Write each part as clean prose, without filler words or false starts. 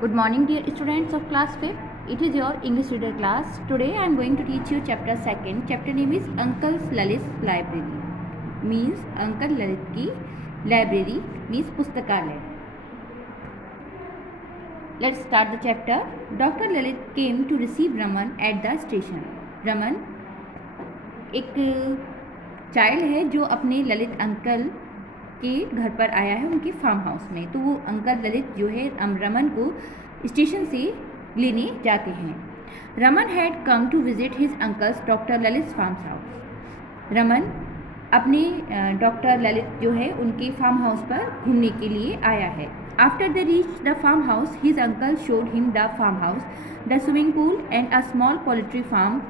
Good morning, dear students of class 5th. It is your English reader class. Today I am going to teach you chapter 2nd. Chapter name is Uncle Lalit's Library. Means Uncle Lalit की library means पुस्तकालय. Let's start the chapter. Dr. Lalit came to receive Raman at the station. Raman एक child है जो अपने Lalit uncle के घर पर आया है, उनके फार्म हाउस में. तो वो अंकल ललित जो है रमन को स्टेशन से लेने जाते हैं. Raman had come to visit his uncle's doctor Lalit farm house. Raman अपने डॉक्टर ललित जो है उनके फार्म हाउस पर घूमने के लिए आया है. After the reach the farm house his uncle showed him the farm house, the swimming pool and a small poultry farm.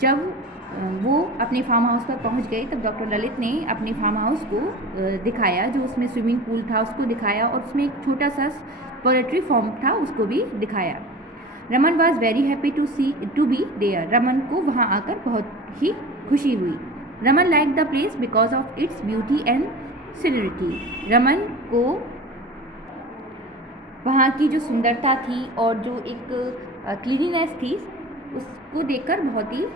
जब वो अपने फार्म हाउस पर पहुंच गए तब डॉक्टर ललित ने अपने फार्म हाउस को दिखाया, जो उसमें स्विमिंग पूल था उसको दिखाया और उसमें एक छोटा सा पोल्ट्री फार्म था उसको भी दिखाया. Raman was very happy to be there. Raman को वहाँ आकर बहुत ही खुशी हुई. Raman like the place because of its beauty and serenity. Raman को वहाँ की जो सुंदरता थी और जो एक क्लीनिनेस थी उसको देखकर बहुत ही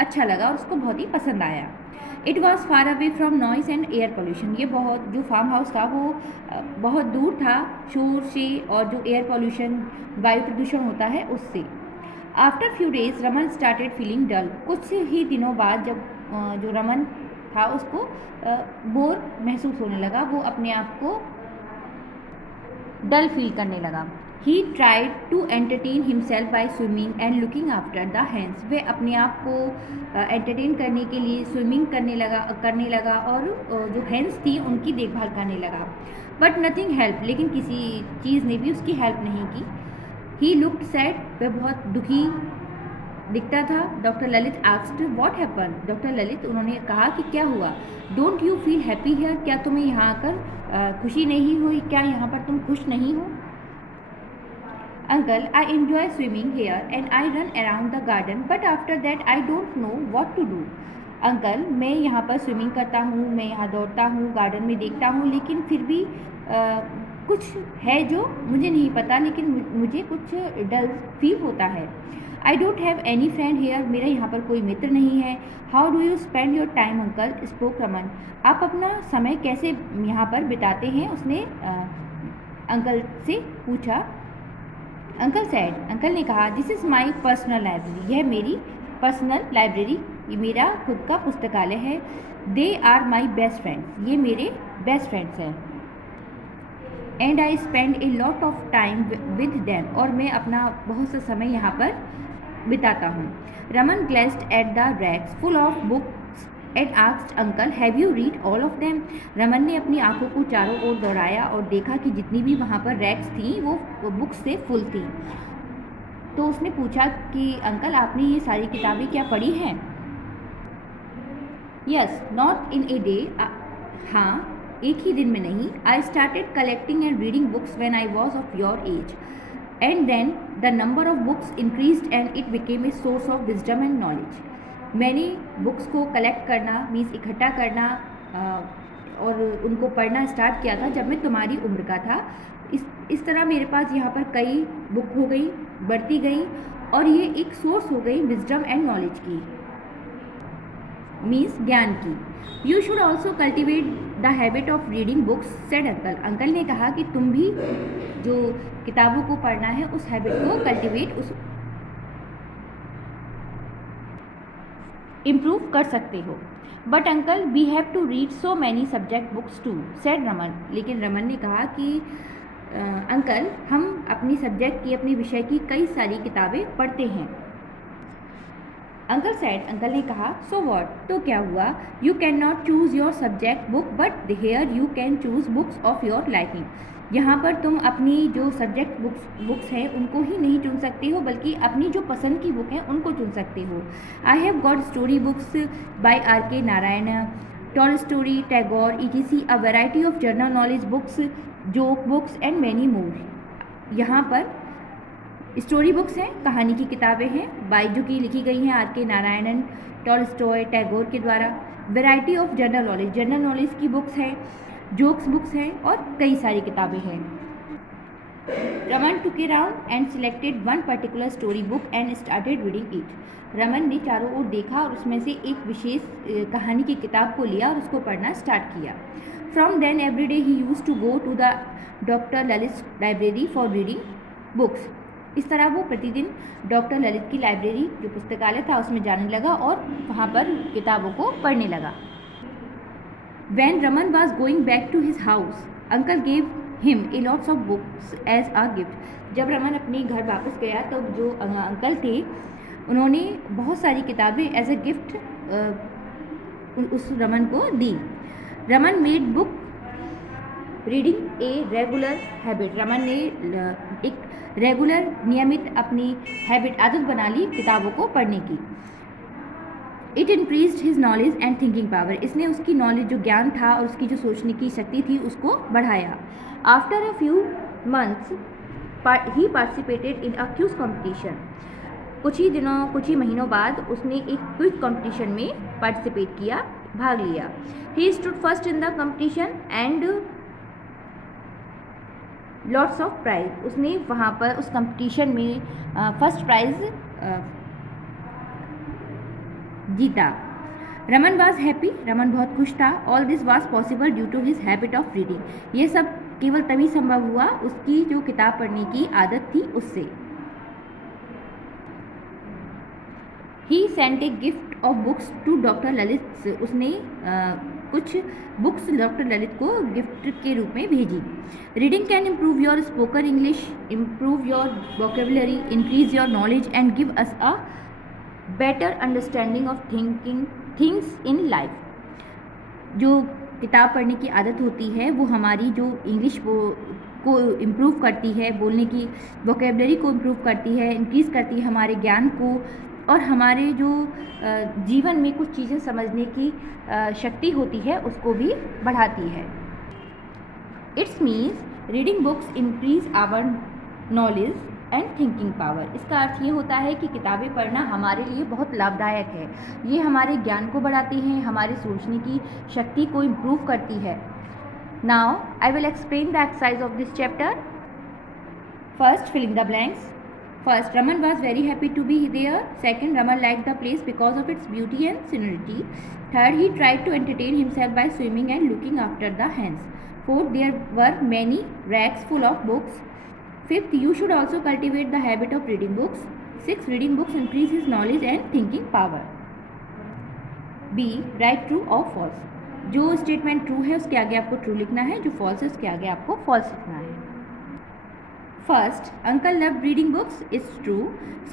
अच्छा लगा और उसको बहुत ही पसंद आया. It was far away from noise and air pollution. ये बहुत जो फार्म हाउस था वो बहुत दूर था शोर से और जो एयर पोल्यूशन वायु प्रदूषण होता है उससे. After few days Raman started feeling dull. कुछ ही दिनों बाद जब जो रमन था उसको बोर महसूस होने लगा, वो अपने आप को डल फील करने लगा. He tried to entertain himself by swimming and looking after the hens. वह अपने आप को एंटरटेन करने के लिए स्विमिंग करने लगा और जो हेंस थी उनकी देखभाल करने लगा. But nothing help. लेकिन किसी चीज़ ने भी उसकी हेल्प नहीं की. He looked sad. वह बहुत दुखी दिखता था. Doctor Lalit asked what happen. Doctor Lalit उन्होंने कहा कि क्या हुआ. Don't you feel happy here. क्या तुम्हें यहाँ आकर खुशी नहीं हुई? क्या यहाँ पर तुम खुश नहीं हो? Uncle, I enjoy swimming here and I run around the garden, but after that I don't know what to do. Uncle, मैं यहाँ पर स्विमिंग करता हूँ, मैं यहाँ दौड़ता हूँ, गार्डन में देखता हूँ, लेकिन फिर भी कुछ है जो मुझे नहीं पता, लेकिन मुझे कुछ डल फील होता है. I don't have any friend here. मेरा यहाँ पर कोई मित्र नहीं है. How do you spend your time uncle, spoke Raman. आप अपना समय कैसे यहाँ पर बिताते हैं, उसने अंकल से पूछा. Uncle sad. अंकल ने कहा this is my personal library. यह मेरी पर्सनल लाइब्रेरी, ये मेरा खुद का पुस्तकालय है. They are my best friends. ये मेरे बेस्ट फ्रेंड्स हैं. And I spend a lot of time with them. और मैं अपना बहुत सा समय यहाँ पर बिताता हूँ. Raman glanced at the racks full of books and asked uncle have you read all of them. Raman ने अपनी आंखों को चारों ओर दौड़ाया और देखा कि जितनी भी वहाँ पर रैक्स थी वो बुक्स से फुल थी. तो उसने पूछा कि अंकल आपने ये सारी किताबें क्या पढ़ी हैं? Yes, not in a day. हाँ, एक ही दिन में नहीं. I started collecting and reading books when I was of your age and then the number of books increased and it became a source of wisdom and knowledge. मैंने books को collect करना means इकट्ठा करना और उनको पढ़ना start किया था जब मैं तुम्हारी उम्र का था. इस तरह मेरे पास यहाँ पर कई बुक हो गई, बढ़ती गई और ये एक सोर्स हो गई विजडम एंड नॉलेज की, मीन्स ज्ञान की. You should also cultivate the habit of reading books said uncle. Uncle ने कहा कि तुम भी जो किताबों को पढ़ना है उस हैबिट को कल्टिवेट इम्प्रूव कर सकते हो. But uncle we have to read so many subject books too said Raman. लेकिन रमन ने कहा कि अंकल हम अपनी सब्जेक्ट की, अपने विषय की कई सारी किताबें पढ़ते हैं. Uncle sad. अंकल ने कहा सो व्हाट. तो क्या हुआ. You can not choose your subject book but here you can choose books of your liking. यहाँ पर तुम अपनी जो सब्जेक्ट बुक्स हैं उनको ही नहीं चुन सकते हो, बल्कि अपनी जो पसंद की बुक हैं उनको चुन सकते हो. I have got story books by R.K. Narayan, Tolstoy, Tagore, etc. A variety of general knowledge books, joke books and many more. यहाँ पर स्टोरी बुक्स हैं, कहानी की किताबें हैं बाय जो कि लिखी गई हैं R.K. नारायणन, टॉलस्टॉय, टैगोर के द्वारा. वैरायटी ऑफ जनरल नॉलेज की बुक्स हैं, जोक्स बुक्स हैं और कई सारी किताबें हैं. Raman took around and selected one particular story book and started reading it. Raman ने चारों ओर देखा और उसमें से एक विशेष कहानी की किताब को लिया और उसको पढ़ना स्टार्ट किया. From then every day he used to go to the Dr. Lalit's library for reading books. इस तरह वो प्रतिदिन डॉक्टर ललित की लाइब्रेरी जो पुस्तकालय था उसमें जाने लगा और वहाँ पर किताबों को पढ़ने लगा. When Raman was going back to his house, uncle gave him a lots of books as a gift. जब रमन अपने घर वापस गया तो जो अंकल थे उन्होंने बहुत सारी किताबें एज अ गिफ्ट उस रमन को दी. Raman made book reading a regular habit. Raman ने एक रेगुलर नियमित अपनी हैबिट आदत बना ली किताबों को पढ़ने की. It increased his knowledge and thinking power. इसने उसकी नॉलेज जो ज्ञान था और उसकी जो सोचने की शक्ति थी उसको बढ़ाया. After a few months he participated in a quiz competition. कुछ ही महीनों बाद उसने एक क्विज कॉम्पिटिशन में पार्टिसिपेट किया, भाग लिया. He stood first in the competition and lots of prize. उसने वहाँ पर उस कॉम्पिटिशन में फर्स्ट प्राइज जीता. Raman was happy. रमन बहुत खुश था. All this was possible due to his habit of reading. ये सब केवल तभी संभव हुआ उसकी जो किताब पढ़ने की आदत थी उससे. He sent a gift of books to doctor Lalit. उसने कुछ बुक्स डॉक्टर ललित को गिफ्ट के रूप में भेजी. Reading can improve your spoken English, improve your vocabulary, increase your knowledge and give us a better understanding of things in life. जो किताब पढ़ने की आदत होती है वो हमारी जो इंग्लिश को इम्प्रूव करती है, बोलने की वोकेबुलरी को इम्प्रूव करती है, इंक्रीज़ करती है हमारे ज्ञान को और हमारे जो जीवन में कुछ चीज़ें समझने की शक्ति होती है उसको भी बढ़ाती है. It's means reading books increase our knowledge and thinking power. इसका अर्थ ये होता है कि किताबें पढ़ना हमारे लिए बहुत लाभदायक है. ये हमारे ज्ञान को बढ़ाती हैं, हमारे सोचने की शक्ति को इम्प्रूव करती है. Now I will explain the exercise of this chapter. First, filling the blanks. First, Raman was very happy to be there. Second, Raman liked the place because of its beauty and scenery. Third, he tried to entertain himself by swimming and looking after the hens. Fourth, there were many racks full of books. Fifth, you should also cultivate the habit of reading books. Sixth, reading books increase his knowledge and thinking power. B, write true or false. जो statement true है उसके आगे आपको true लिखना है, जो false है उसके आगे आपको फॉल्स लिखना है. First, uncle loved reading books. It's true.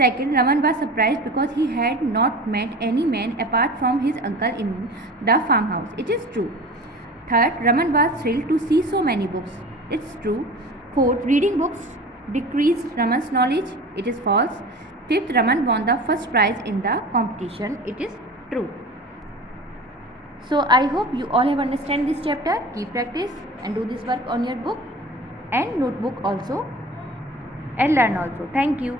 Second, Raman was surprised because he had not met any man apart from his uncle in the farmhouse. It is true. Third, Raman was thrilled to see so many books. It's true. Fourth, reading books decreased Raman's knowledge. It is false. Fifth, Raman won the first prize in the competition. It is true. So I hope you all have understand this chapter. Keep practice and do this work on your book and notebook also. And learn also. Thank you.